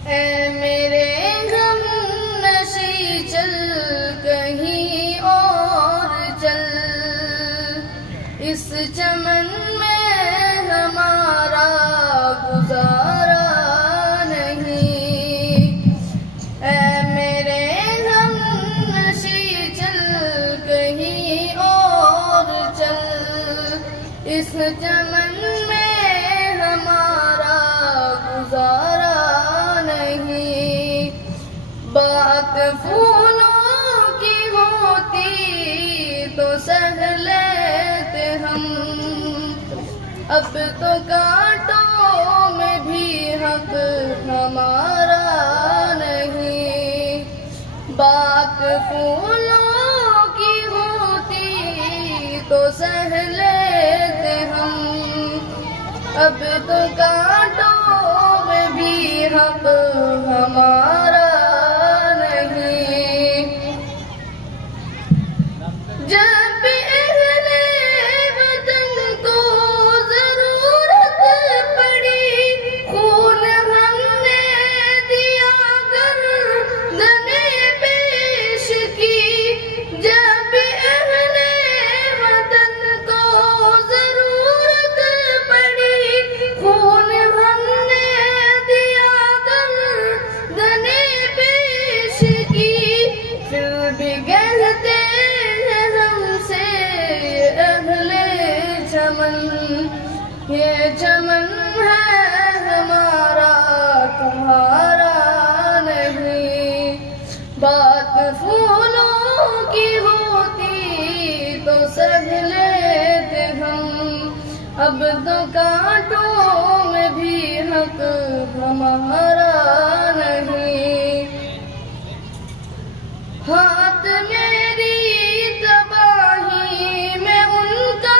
ऐ मेरे गम नशी चल कहीं और चल, इस चमन में हमारा गुजारा नहीं। ऐ मेरे गम नशी चल कहीं और चल, इस चमन में हमारा गुजारा नहीं। बात फूलों की होती तो सह लेते हम, अब तो कांटों में भी हक हमारा नहीं। बात फूलों की होती तो सह लेते हम, अब तो कांटों में भी हक हमारा नहीं। जब भी अहले वतन को जरूरत पड़ी, खून हमने दिया गर्दने पेश की। जब भी अहले वतन को जरूरत पड़ी, खून हमने दिया गर्दने पेश की। फिर भी कहते हैं हमसे अहले चमन, ये चमन है हमारा तुम्हारा नहीं। बात फूलों की होती तो सह लेते हम, अब तो कांटों में भी हक हमारा नहीं। हाथ मेरी तबाही में उनका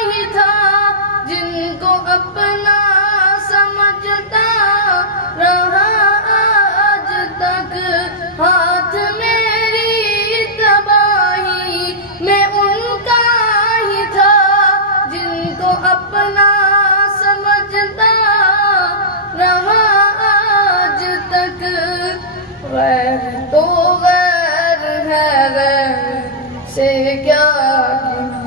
ही था, जिनको अपना समझता रहा आज तक। हाथ मेरी तबाही में उनका ही था, जिनको अपना समझता रहा आज तक। गैर तो गैर है, गैर से क्या गिना,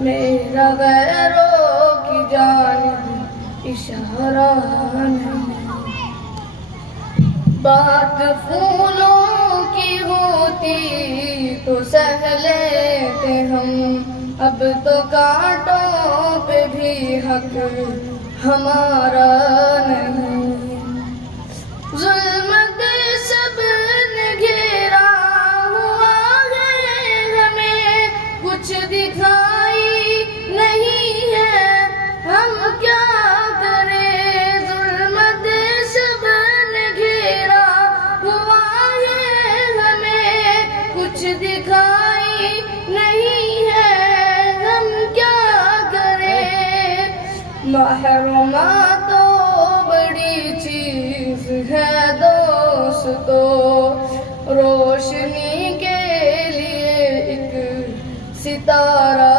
मेरा गैरों की जानिब इशारा नहीं। बात फूलों की होती तो सह लेते हम, अब तो कांटों पे भी हक हमारा नहीं। ज़ुल्मत सब ने घेरा हुआ है हमें, कुछ दिखाई नहीं है हम क्या करें। ज़ुल्मत सब ने घेरा हुआ है हमें, कुछ दिखाई नहीं है हम क्या करें। महरमा तो बड़ी चीज है दोस्तों, रोशनी के लिए एक सितारा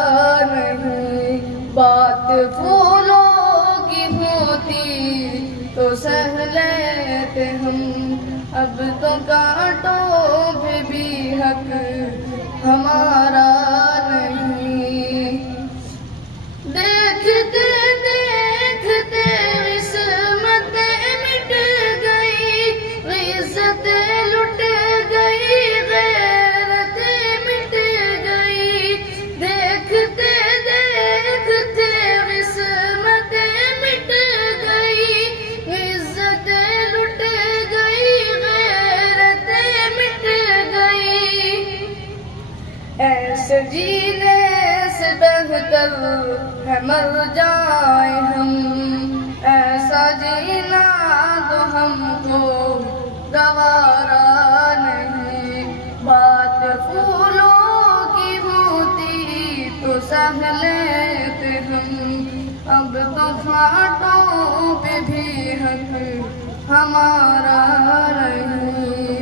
नहीं। बात फूलों की होती तो सह लेते हम, अब तो कांटों पे भी हक हमारा नहीं। देखते देखते इस्मतें मिट गई, इज्जतें लुट गई, गैरतें मिट गई। देखते देखते इस्मतें मिट गई, इज्जतें लुट गई, गैरतें मिट गई। ऐसे जीने से बेहतर है मर जाए हम, ऐसा जीना तो हमको गवारा नहीं। बात फूलों की होती तो सह लेते हम, अब तो कांटों पे भी हक हमारा नहीं।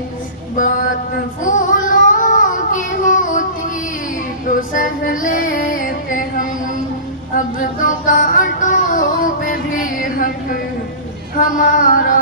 बात फूलों की होती तो सह लेते हम, अब तो कांटों पे भी हक हमारा